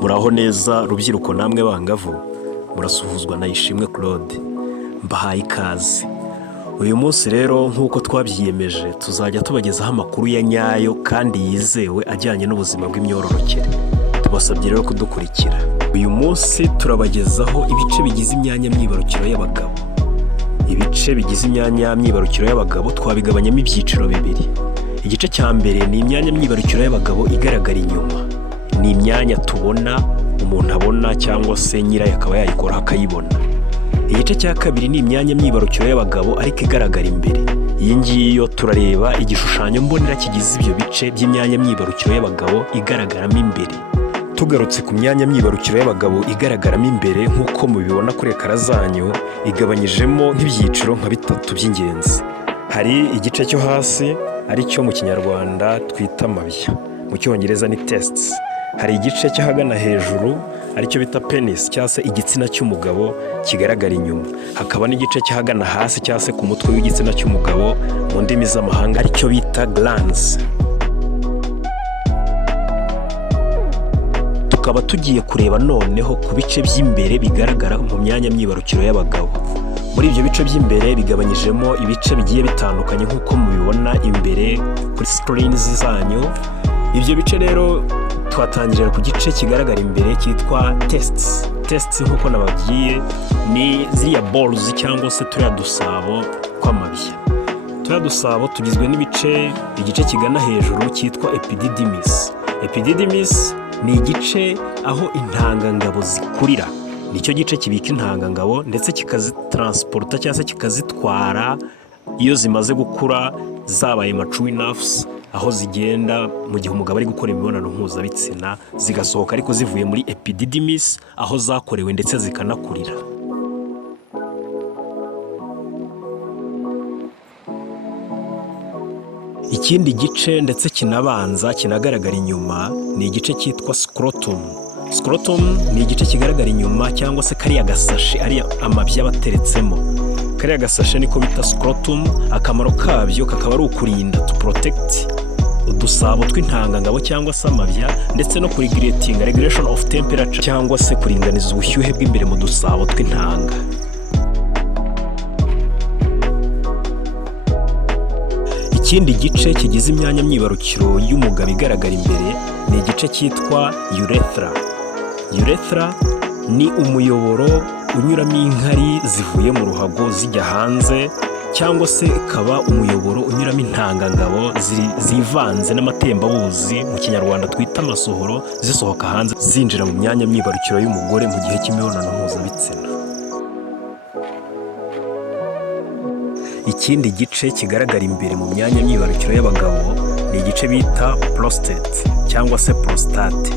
Muraho neza rubyiruko namwe bangavu, murasuhuzwa na Ishimwe Claude, mbahaye ikaze. Uyu munsi rero nk'uko twabyiyemeje tuzajya tubagezaho amakuru ya nyayo kandi yizewe ajyanye n'ubuzima bw'imyororokere. Tubasabye rero kudukurikira. Uyu munsi turabagezaho ibice bigize imyanya myibarukiro y'abagabo. Ibice bigize imyanya myibarukiro y'abagabo twabigabanyamo ibyiciro bibiri. Igice cya mbere ni imyanya myibarukiro y'abagabo igaragara inyuma. Ni imyanya tubona, umuntu abona cyangwa se nyirayo akaba yayikora akayibona. Igice cya kabiri ni imyanya myibarukiro y'abagabo ariko igaragara imbere. Iyi ngiyo turareba igishushanyo mbonera kigize ibyo bice by'imyanya myibarukiro y'abagabo igaragaramo imbere. Tugarutse ku myanya myibarukiro y'abagabo igaragaramo imbere nk'uko mubibona kuri ekara zanyu, igabanyijemo nk'ibyiciro nka bitatu by'ingenzi. Hari igice cyo hasi ari cyo mu kinyarwanda twita amabya, mu cyongereza ni testes. Hari igice cy'ahagana hejuru aricyo bita penis cyangwa se igitsina cy'umugabo kigaragara inyuma. Hakaba n'igice cy'ahagana hasi cyangwa se ku mutwe w'igitsina cy'umugabo mu ndimi z'amahanga aricyo bita glans. Tukaba tugiye kureba noneho ku bice by'imbere bigaragara mu myanya myibarukiro y'abagabo. Muri ibyo bice by'imbere bigabanyijemo ibice bigiye bitandukanye nk'uko mubibona imbere kuri screens zanyu. Ibyo bice rero twatangirira ku gice kigaragara imbere cyitwa testes. Testes nk'uko nababwiye ni ziriya balls cyangwa se turiya dusabo tw'amabya. Turiya dusabo tugizwe n'ibice, igice kigana hejuru cyitwa epididymis. Epididymis ni igice aho intangangabo zikurira. Nicyo gice kibika intangangabo ndetse kikazitransporta cyangwa se kikazitwara iyo zimaze gukura zabaye mature nerves, aho zigenda mu gihe umugabo ari gukora imibonano mpuzabitsina zigasohoka ariko zivuye muri epididymis aho zakorewe ndetse zikanakurira. Ikindi gice ndetse kinabanza kinagaragara inyuma ni igice cyitwa scrotum. Scrotum ni igice kigaragara inyuma cyangwa se kariya gasashe ari amabya bateretsemo. Kariya gasashe niko bita scrotum. Akamaro kabyo kakaba ari ukurinda, to protect udusabo tw'intangangabo cyangwa se amabya, ndetse no regulation of temperature cyangwa se kuringaniza ubushyuhe bw'imbere mu dusabo tw'intanga. Ikindi gice kigize imyanya myibarukiro y'umugabo igaragara imbere ni igice cyitwa urethra. Urethra ni umuyoboro unyuramo inkari zivuye mu ruhago zijya hanze, cyangwa se ikaba umuyoboro unyuramo intangangabo zivanze n'amatembabuzi mu kinyarwanda twita amasohoro, zisohoka hanze zinjira mu myanya myibarukiro y'umugore mu gihe cy'imibonano mpuzabitsina. Ikindi gice kigaragara imbere mu myanya myibarukiro y'abagabo ni igice bita prostate cyangwa se prostate.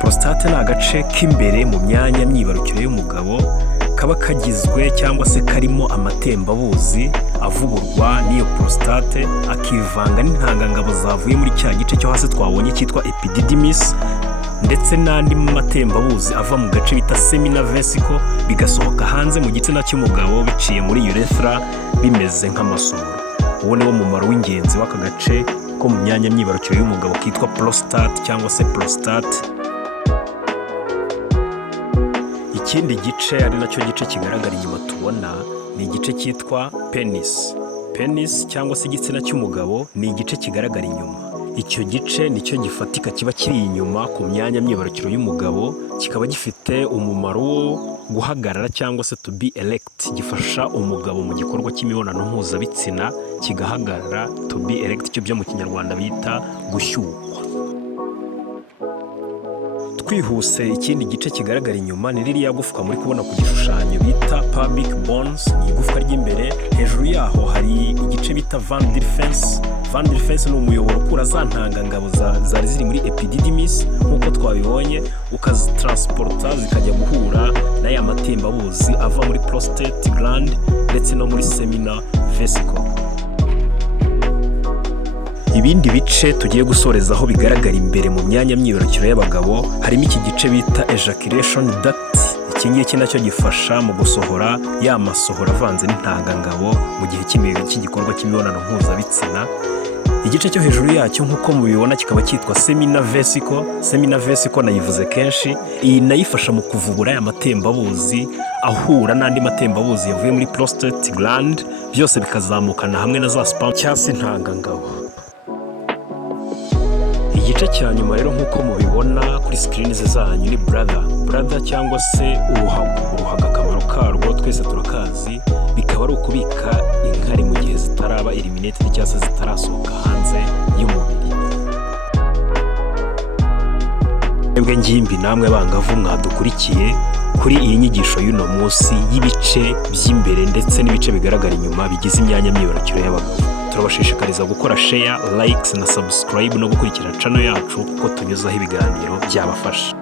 Prostate ni agace k'imbere mu myanya myibarukiro y'umugabo kaba kagizwe cyangwa se karimo amatembabuzi avuburwa n'iyo prostate akivanga n'intangangabo zavuye muri cya gice cyo hasi twabonye cyitwa epididymis, ndetse n'andi matembabuzi ava mu gace bita seminal vesicle bigasohoka hanze mu gitsina cy'umugabo biciye muri urethra bimeze nk'amasohoro. Uwo ni wo mumaro w'ingenzi w'aka gace ko mu myanya myibarukiro y'umugabo kitwa prostate cyangwa se prostate. Ikindi gice ari nacyo gice kigaragara inyuma tubona ni igice cyitwa penis. Penis cyangwa se igitsina cy'umugabo ni igice kigaragara inyuma. Icyo gice nicyo gifatika kiba kiri inyuma ku myanya myibarukiro y'umugabo, kikaba gifite umumaro wo guhagarara cyangwa se to be erect. Gifasha umugabo mu gikorwa cy'imibonano mpuzabitsina kigahagarara, to be erect, cyo byo mu kinyarwanda bita gushyukwa. Twihuse, ikindi gice kigaragara inyuma ni ririya gufwa muri kubona ku gishushanyo bita pubic bones, ni igufwa ry'imbere. Hejuru yaho hari igice bita van der Waals. Van der Waals ni umuyoboro ukura za ntangangabo zari ziri muri epididymis nk'uko twabibonye, ukazitransporta zikajya guhura n'aya matembabuzi ava muri prostate gland ndetse no muri seminal vesicle. Ibindi bice tugiye gusorezaho bigaragara imbere mu myanya myibarukiro y'abagabo harimo iki gice bita ejaculation duct. Iki ngiki nacyo gifasha mu gusohora ya masohoro avanze n'intangangabo mu gihe cy'igikorwa cy'imibonano mpuzabitsina. igice cyo hejuru yacyo nk'uko mubibona kikaba cyitwa semina vesico nayivuze kenshi. Iyi nayifasha mu kuvubura aya matembabuzi ahura n'andi matembabuzi yavuye muri prostate gland, byose bikazamukana hamwe na za sperm cyangwa se intangangabo. Igice cya nyuma rero nk'uko mubibona kuri screen zanyu ni brother cyangwa se uruhaga. Akamaro karwo twese turakazi, bikaba ari ukubika inkari mu gihe zitaraba eliminated cyangwa se zitarasohoka hanze y'umubiri. Mwebwe ngimbi namwe bangavu mwadukurikiye kuri iyi nyigisho y'uno munsi y'ibice by'imbere ndetse n'ibice bigaragara inyuma bigize imyanya myibarukiro y'abagabo. Turabashishikariza gukora share, likes na subscribe no gukurikira channel yacu kuko tunyuzaho ibiganiro byabafasha.